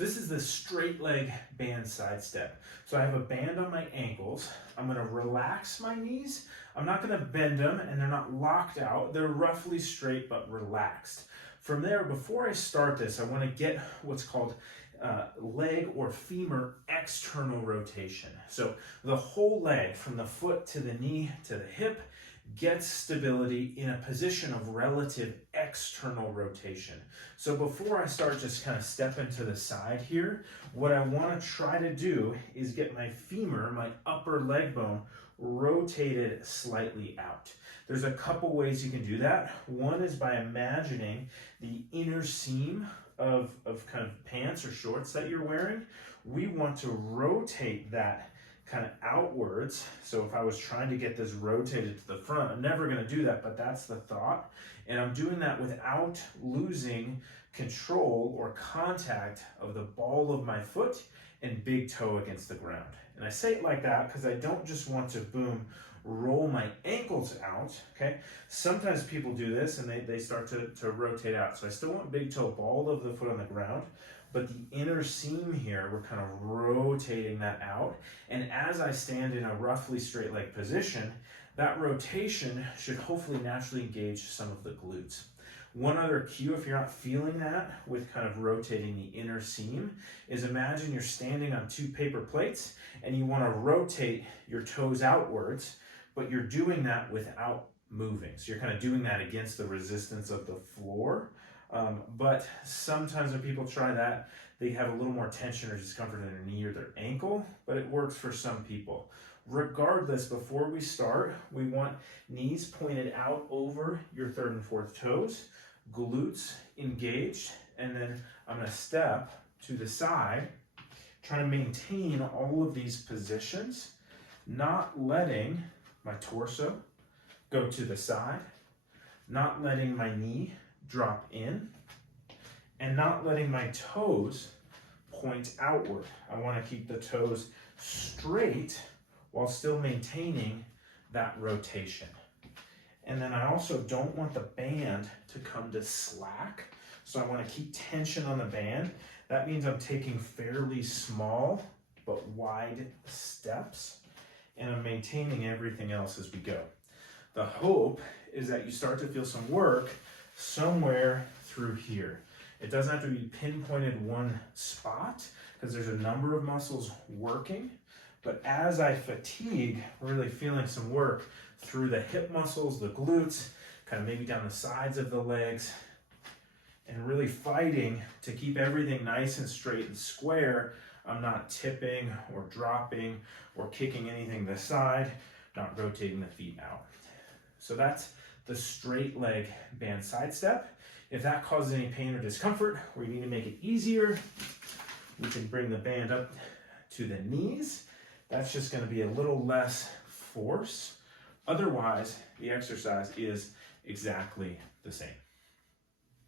So this is the straight leg band side step. So I have a band on my ankles. I'm gonna relax my knees. I'm not gonna bend them, and they're not locked out. They're roughly straight but relaxed. From there, before I start this, I wanna get what's called leg or femur external rotation. So the whole leg, from the foot to the knee to the hip, gets stability in a position of relative external rotation. So before I start just kind of stepping to the side here, what I want to try to do is get my femur, my upper leg bone, rotated slightly out. There's a couple ways you can do that. One is by imagining the inner seam of kind of pants or shorts that you're wearing. We want to rotate that kind of outwards. So if I was trying to get this rotated to the front, I'm never going to do that, but that's the thought. And I'm doing that without losing control or contact of the ball of my foot and big toe against the ground. And I say it like that because I don't just want to, boom, roll my ankles out, okay? Sometimes people do this and they start to rotate out. So I still want big toe, ball of the foot on the ground, but the inner seam here, we're kind of rotating that out. And as I stand in a roughly straight leg position, that rotation should hopefully naturally engage some of the glutes. One other cue, if you're not feeling that with kind of rotating the inner seam, is imagine you're standing on two paper plates and you want to rotate your toes outwards, but you're doing that without moving. So you're kind of doing that against the resistance of the floor. But sometimes when people try that, they have a little more tension or discomfort in their knee or their ankle, but it works for some people. Regardless, before we start, we want knees pointed out over your third and fourth toes, glutes engaged, and then I'm going to step to the side, trying to maintain all of these positions, not letting my torso go to the side, not letting my knee drop in, and not letting my toes point outward. I want to keep the toes straight while still maintaining that rotation. And then I also don't want the band to come to slack, so I want to keep tension on the band. That means I'm taking fairly small but wide steps, and I'm maintaining everything else as we go. The hope is that you start to feel some work somewhere through here. It doesn't have to be pinpointed one spot because there's a number of muscles working, but as I fatigue, really feeling some work through the hip muscles, the glutes, kind of maybe down the sides of the legs, and really fighting to keep everything nice and straight and square. I'm not tipping or dropping or kicking anything to the side, not rotating the feet out. So that's the straight leg band side step. If that causes any pain or discomfort, or you need to make it easier, we can bring the band up to the knees. That's just going to be a little less force. Otherwise, the exercise is exactly the same.